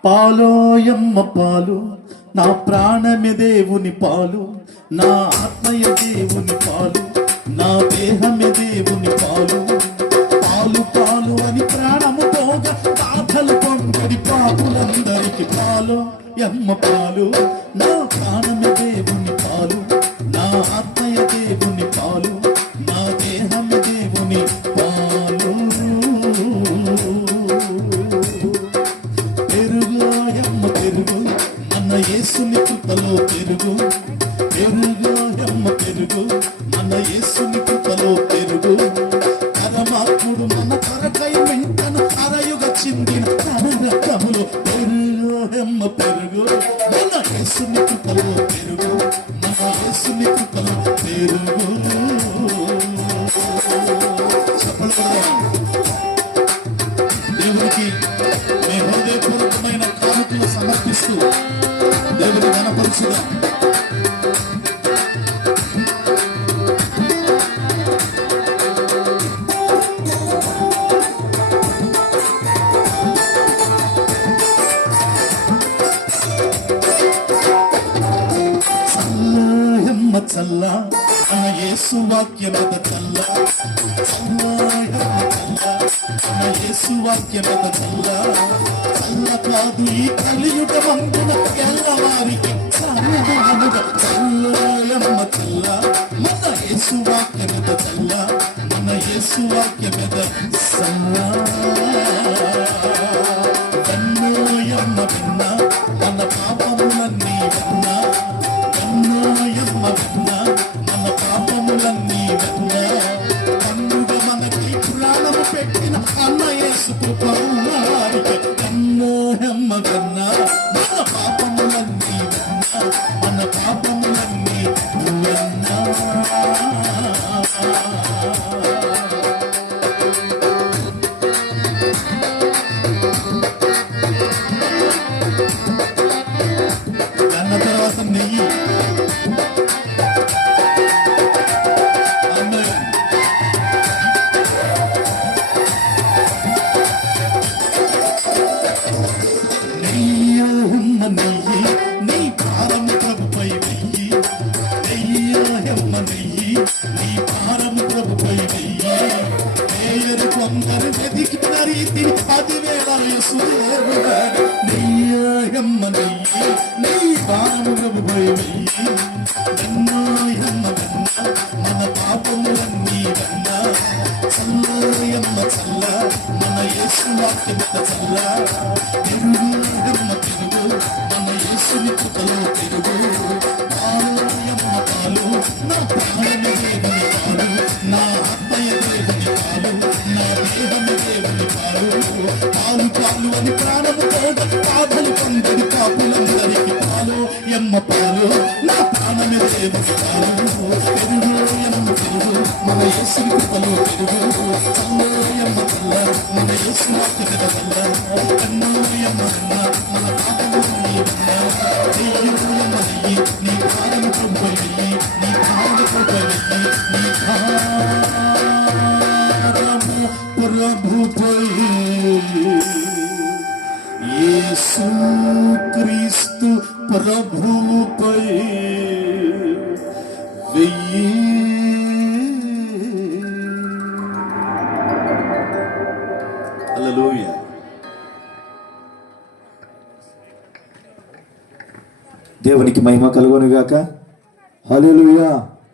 పాలోయమ్మ పాలు, నా ప్రాణమే దేవుని పాలు, నా ఆత్మయ దేవుని పాలు, నా దేహమే దేవుని పాలు. పాలు పాలు అని ప్రాణము పోగా బాధలు పొందడి పాపులందరికి పాలు ఎమ్మ పాలు. నా ప్రాణమే దేవుని పాలు, నా ఆత్మయ దేవుని పాలు, నా దేహమే దేవుని పాలు. పెరుగు ఎమ్మ పెరుగు, మన యేసుని కృపలో పెరుగు. పెరుగు ఎమ్మ పెరుగు, మన యేసుని కృపలో పెరుగు. పరమాత్ముడు మన కొరకై వెంటను అరయుగ చిందిన తన రక్తములో పెరుగు ఎమ్మ పెరుగు. మన యేసుని కృపలో పెరుగు, మన యేసుని కృపలో పెరుగు. దేవునికి మీ హృదయపూర్వకమైన కానుకలు సమర్పిస్తూ దేవుని గణపరుచుదాం. చల్ల మన యేసు వాక్యమద చల్ల, మన యేసు వాక్యమద చల్ల. చల్ల కాదు ఈ కలియుగ మందున ఎల్లవారికి చల్లగా చల్లయమ్మ చల్ల. మన యేసు వాక్యమద చల్ల, మన యేసు వాక్యమద చల్ల. కన్నోయమ్మ విన్న మన పాపములన్నీ విన్న, కన్నోయమ్మ విన్న మన పాపములన్నీ విన్న. కన్నుగా మనకి ప్రాణము పెట్టిన అన్న యేసు కృపవారికి కన్నోయమ్మ విన్న మన పాపములన్నీ విన్న, మన పాపములన్నీ విన్న. కన్న తర్వాత నెయ్యి నెయ్యి నీ భారం ప్రభుపై వెయ్యి. నెయ్యమ్మ నెయ్యి నీ భారం ప్రభుపై వెయ్యి. పేరు కొందరు వెతికిన రీతి 10,000 యేసుదేవుడాడు. నెయ్యమ్మ నెయ్యి నీ భారం ప్రభుపై వెయ్యి. ఎన్నోయమ్మ వెన్న మన పాపములన్నీ వెన్న. చల్లయమ్మ చల్ల మన యేసు వాక్యమిత చల్ల. పెరుగు పెరుగు మన యేసుని కృపలో పెరుగు. పాలయమ్మ పాలు, నా ప్రాణమే దేవుని పాలు, నా ఆత్మయ దేవుని పాలు, నా దేహమే దేవుని పాలు. పాలు పాలు అని ప్రాణము తోట బాధలు పొందని పాపులందరికి పాలు ఎమ్మ పాలు, నా ప్రాణమే దేవుని పాలు. పెరుగు ఎమ్మ పెరుగు మన యేసుని కృపలో పెరుగు. చల్లయమ్మ చల్ల మన యేసు వాక్యమిత చల్ల. కన్నోయమ్మ మన పాపములన్నీ విన్న. నెయ్యమ్మ నెయ్యి నీ భారం ప్రభుపై వెయ్యి. నీ భారం ప్రభుపై వెయ్యి. నీ భారము ప్రభుపై యేసు క్రీస్తు ప్రభువుపై వెయ్యి. హల్లెలూయా. దేవునికి మహిమ కలుగును గాక. హల్లెలూయా.